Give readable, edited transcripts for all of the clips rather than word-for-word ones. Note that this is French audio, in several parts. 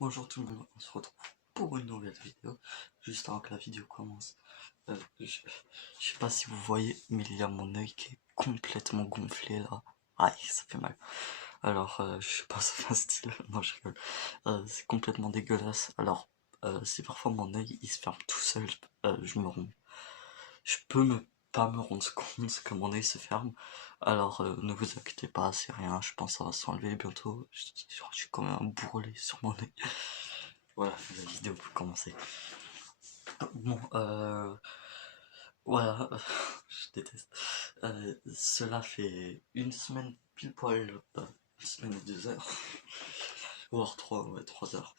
Bonjour tout le monde, on se retrouve pour une nouvelle vidéo. Juste avant que la vidéo commence, je sais pas si vous voyez, mais il y a mon œil qui est complètement gonflé là. Aïe, ça fait mal. Alors, je sais pas, ça fait un style. Non, je rigole. C'est complètement dégueulasse. Alors, si parfois mon œil il se ferme tout seul, je me rends. Je peux pas me rendre compte que mon œil se ferme. Alors, ne vous inquiétez pas, c'est rien. Je pense que ça va s'enlever bientôt. Je suis quand même un bourrelet sur mon œil. Voilà, la vidéo peut commencer. Bon, voilà, je déteste. Cela fait une semaine pile poil, une semaine et 2 heures, voire 3 heures.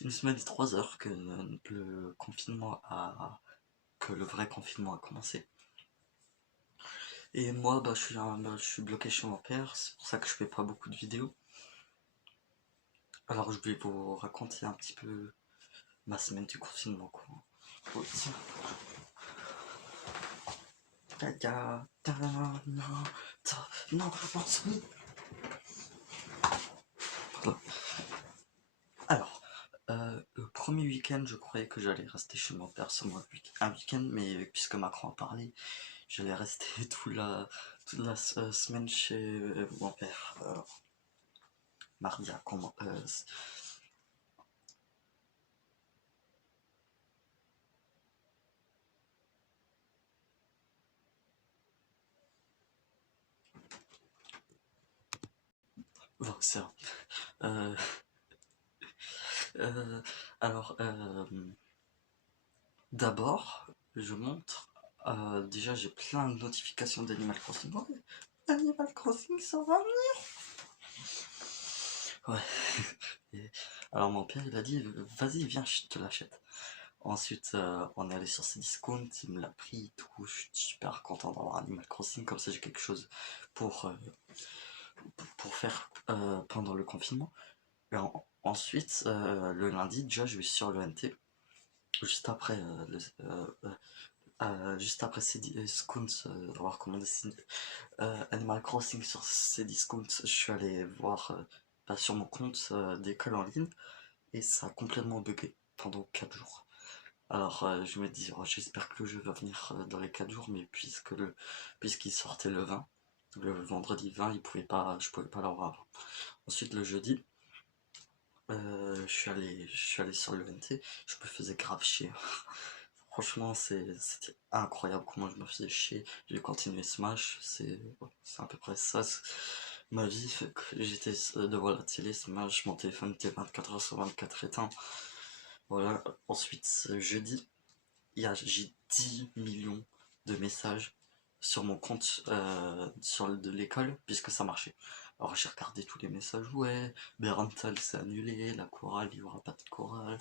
Une semaine et 3 heures que le confinement que le vrai confinement a commencé. Et moi, je suis bloqué chez mon père, c'est pour ça que je fais pas beaucoup de vidéos. Alors je vais vous raconter un petit peu ma semaine du confinement, quoi. Oh, tiens. Non, Sony. Voilà. Alors, le premier week-end, je croyais que j'allais rester chez mon père seulement un week-end, mais puisque Macron a parlé, j'allais rester toute la semaine chez mon père. Mardi à comment bon, c'est vrai. Euh, euh, alors, d'abord, je montre. Déjà, j'ai plein de notifications d'Animal Crossing. Ouais, Animal Crossing, ça va venir. Ouais. Et alors mon père, il a dit, vas-y, viens, je te l'achète. Ensuite, on est allé sur ses discounts, il me l'a pris et tout. Je suis super content d'avoir Animal Crossing, comme ça j'ai quelque chose pour, euh, pour faire pendant le confinement. Et ensuite, le lundi, déjà, je vais sur le NT. Juste après, juste après ces discounts, avoir commandé Animal Crossing sur ces discounts, je suis allé voir sur mon compte d'école en ligne et ça a complètement bugué pendant 4 jours. Alors je me dis, oh, j'espère que le jeu va venir dans les 4 jours, mais puisqu'il sortait le 20, le vendredi 20, je pouvais pas l'avoir avant. Ensuite le jeudi, je suis allé sur le NT, je me faisais grave chier. Franchement, c'était incroyable comment je me faisais chier. J'ai continué Smash, c'est à peu près ça. Ma vie, fait que j'étais devant la télé, Smash, mon téléphone était 24 heures sur 24 éteint. Voilà, ensuite, jeudi, j'ai 10 millions de messages sur mon compte de l'école, puisque ça marchait. Alors j'ai regardé tous les messages, ouais, Berental c'est annulé, la chorale, il n'y aura pas de chorale,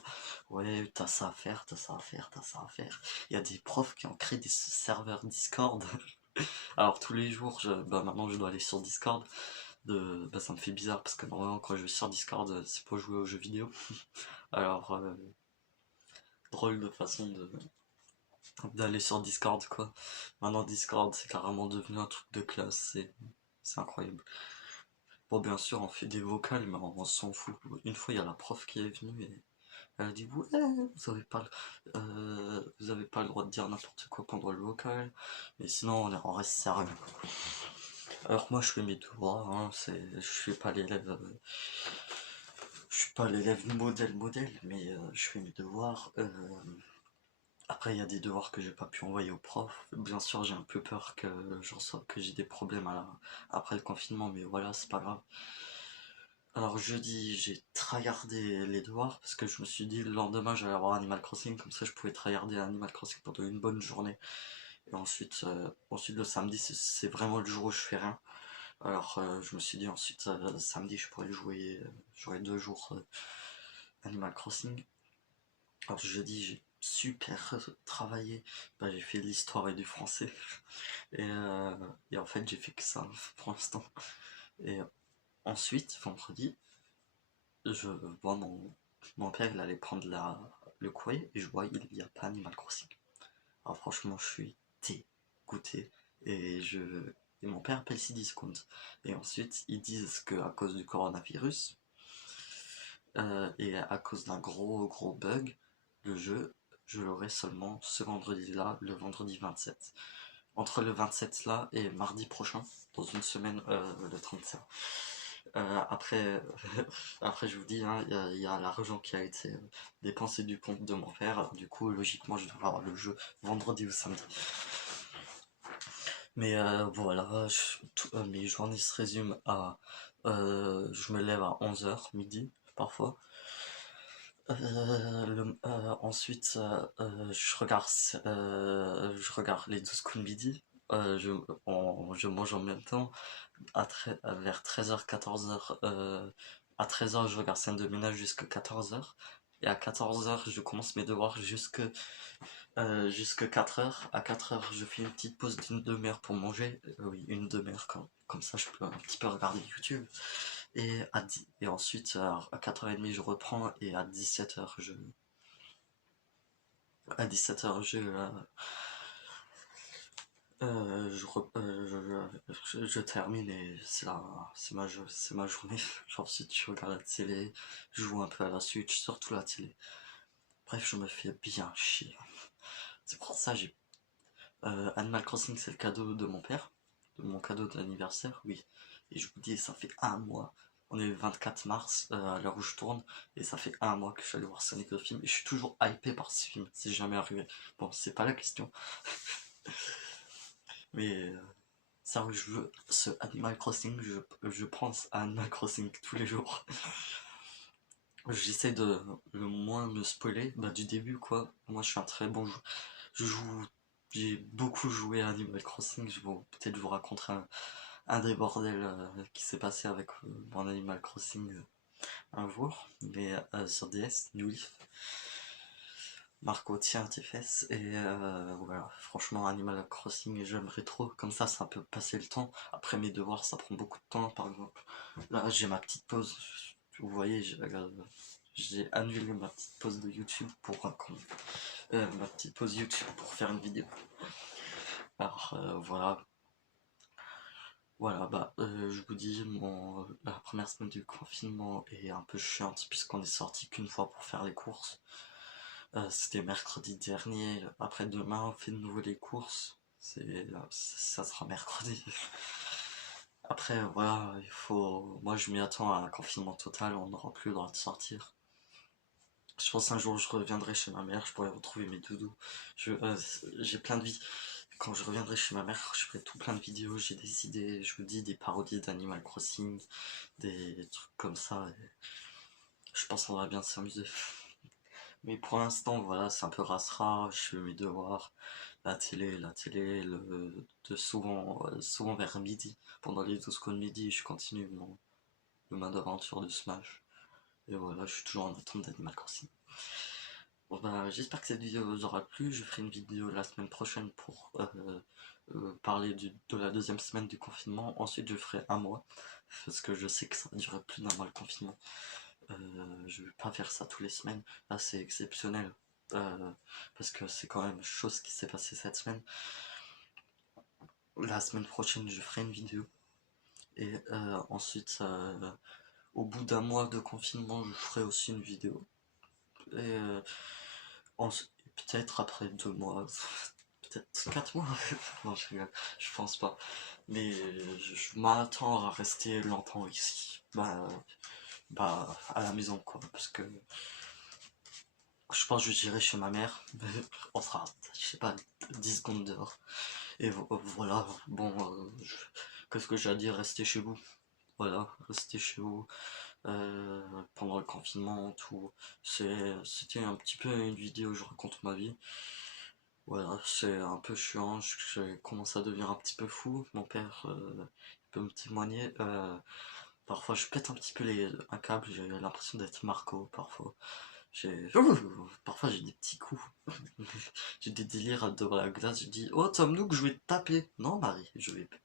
ouais, t'as ça à faire, t'as ça à faire, t'as ça à faire. Il y a des profs qui ont créé des serveurs Discord. Alors tous les jours, maintenant je dois aller sur Discord. Ça me fait bizarre parce que normalement quand je vais sur Discord, c'est pour jouer aux jeux vidéo. Alors, drôle de façon d'aller sur Discord quoi. Maintenant Discord c'est carrément devenu un truc de classe, c'est incroyable. Bon bien sûr on fait des vocales mais on s'en fout. Une fois il y a la prof qui est venue et elle a dit ouais vous avez pas le droit de dire n'importe quoi pendant le vocal, mais sinon on reste sérieux. Alors moi je fais mes devoirs, hein, je suis pas l'élève modèle, mais je fais mes devoirs. Après, il y a des devoirs que j'ai pas pu envoyer au prof. Bien sûr, j'ai un peu peur que j'ai des problèmes après le confinement, mais voilà, c'est pas grave. Alors jeudi, j'ai tryhardé les devoirs parce que je me suis dit le lendemain j'allais avoir Animal Crossing, comme ça je pouvais tryharder Animal Crossing pendant une bonne journée. Et ensuite le samedi, c'est vraiment le jour où je fais rien. Alors je me suis dit ensuite samedi je pourrais jouer, j'aurais 2 jours Animal Crossing. Alors jeudi, j'ai super travaillé. J'ai fait de l'histoire et du français. Et en fait, j'ai fait que ça pour l'instant. Et ensuite, vendredi, je vois mon père, il allait prendre le courrier et je vois il n'y a pas Animal Crossing. Alors franchement, je suis dégoûté. Et, je, et mon père paye 6 discounts. Et ensuite, ils disent qu'à cause du coronavirus, et à cause d'un gros bug, le jeu, je l'aurai seulement ce vendredi-là, le vendredi 27. Entre le 27 là et mardi prochain, dans une semaine, le 31. Après, après, je vous dis, hein, il y a l'argent qui a été dépensé du compte de mon père. Du coup, logiquement, je devrais avoir le jeu vendredi ou samedi. Mais voilà, mes journées se résument à... je me lève à 11 h midi, parfois. Ensuite, je regarde les 12 coups de midi. Je mange en même temps. Vers 13 h 14 h, à 13 h je regarde scène de ménage jusqu'à 14 h. Et à 14 h je commence mes devoirs jusqu'à 4 h. À 4 h je fais une petite pause d'une demi-heure pour manger. Oui, une demi-heure, comme ça je peux un petit peu regarder YouTube. Et ensuite à 4h30 je reprends, et à 17 h je termine, et c'est ma journée. Ensuite je regarde la télé, je joue un peu à la Switch, surtout la télé. Bref, je me fais bien chier. C'est pour ça j'ai Animal Crossing, c'est le cadeau de mon père, de mon cadeau d'anniversaire, oui. Et je vous dis, ça fait un mois. On est le 24 mars à l'heure où je tourne, et ça fait un mois que je suis allé voir Sonic le film, et je suis toujours hypé par ce film. C'est jamais arrivé. Bon, c'est pas la question. Mais ça, je veux ce Animal Crossing, je pense à Animal Crossing tous les jours. J'essaie de le moins me spoiler, bah, du début quoi. Moi je suis un très bon joueur. J'ai beaucoup joué à Animal Crossing. Je vais peut-être vous raconter un des bordels qui s'est passé avec mon Animal Crossing un jour, mais sur DS, New Leaf. Marco, tiens tes fesses. Et voilà, franchement, Animal Crossing, j'aimerais trop. Comme ça peut passer le temps. Après mes devoirs, ça prend beaucoup de temps, par exemple. Là, j'ai ma petite pause. Vous voyez, j'ai annulé ma petite pause de YouTube pour ma petite pause YouTube pour faire une vidéo. Alors voilà. Voilà, bah, je vous dis, la première semaine du confinement est un peu chiante puisqu'on est sorti qu'une fois pour faire les courses. C'était mercredi dernier. Après demain, on fait de nouveau les courses. Ça sera mercredi. Après, voilà, moi, je m'y attends à un confinement total. On n'aura plus le droit de sortir. Je pense un jour je reviendrai chez ma mère, je pourrai retrouver mes doudous. J'ai plein de vies. Quand je reviendrai chez ma mère, je ferai tout plein de vidéos, j'ai des idées, je vous dis, des parodies d'Animal Crossing, des trucs comme ça. Et je pense qu'on va bien s'amuser. Mais pour l'instant, voilà, c'est un peu ras-ras, je fais mes devoirs, la télé, souvent vers midi. Pendant les 12 coups de midi, je continue le mode aventure de Smash. Et voilà, je suis toujours en attente d'Animal Crossing. Bon bah, j'espère que cette vidéo vous aura plu. Je ferai une vidéo la semaine prochaine pour parler de la deuxième semaine du confinement. Ensuite, je ferai un mois, parce que je sais que ça va durer plus d'un mois le confinement. Je vais pas faire ça tous les semaines. Là, c'est exceptionnel, parce que c'est quand même chose qui s'est passée cette semaine. La semaine prochaine, je ferai une vidéo. Et ensuite, au bout d'un mois de confinement, je ferai aussi une vidéo. Et peut-être après 2 mois, peut-être 4 mois. Non, je pense pas. Mais je m'attends à rester longtemps ici. Bah, à la maison, quoi. Parce que je pense que j'irai chez ma mère. On sera, je sais pas, 10 secondes dehors. Et voilà, bon, qu'est-ce que j'ai à dire? Restez chez vous. Voilà, restez chez vous. Pendant le confinement, tout. C'était un petit peu une vidéo où je raconte ma vie. Voilà, c'est un peu chiant, je commence à devenir un petit peu fou. Mon père peut me témoigner. Parfois, je pète un petit peu un câble, j'ai l'impression d'être Marco, parfois. Parfois, j'ai des petits coups. J'ai des délires devant la glace, je dis, oh Tom Nook, je vais te taper. Non, Marie,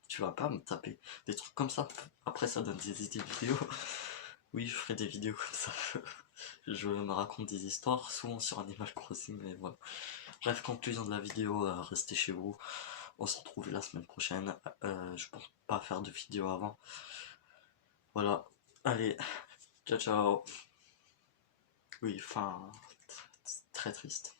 tu vas pas me taper. Des trucs comme ça. Après, ça donne des idées vidéo. Oui, je ferai des vidéos comme ça. Je me raconte des histoires, souvent sur Animal Crossing, mais voilà. Bref, conclusion de la vidéo, restez chez vous. On se retrouve la semaine prochaine. Je pense pas faire de vidéo avant. Voilà. Allez, ciao ciao. Oui, enfin, très triste.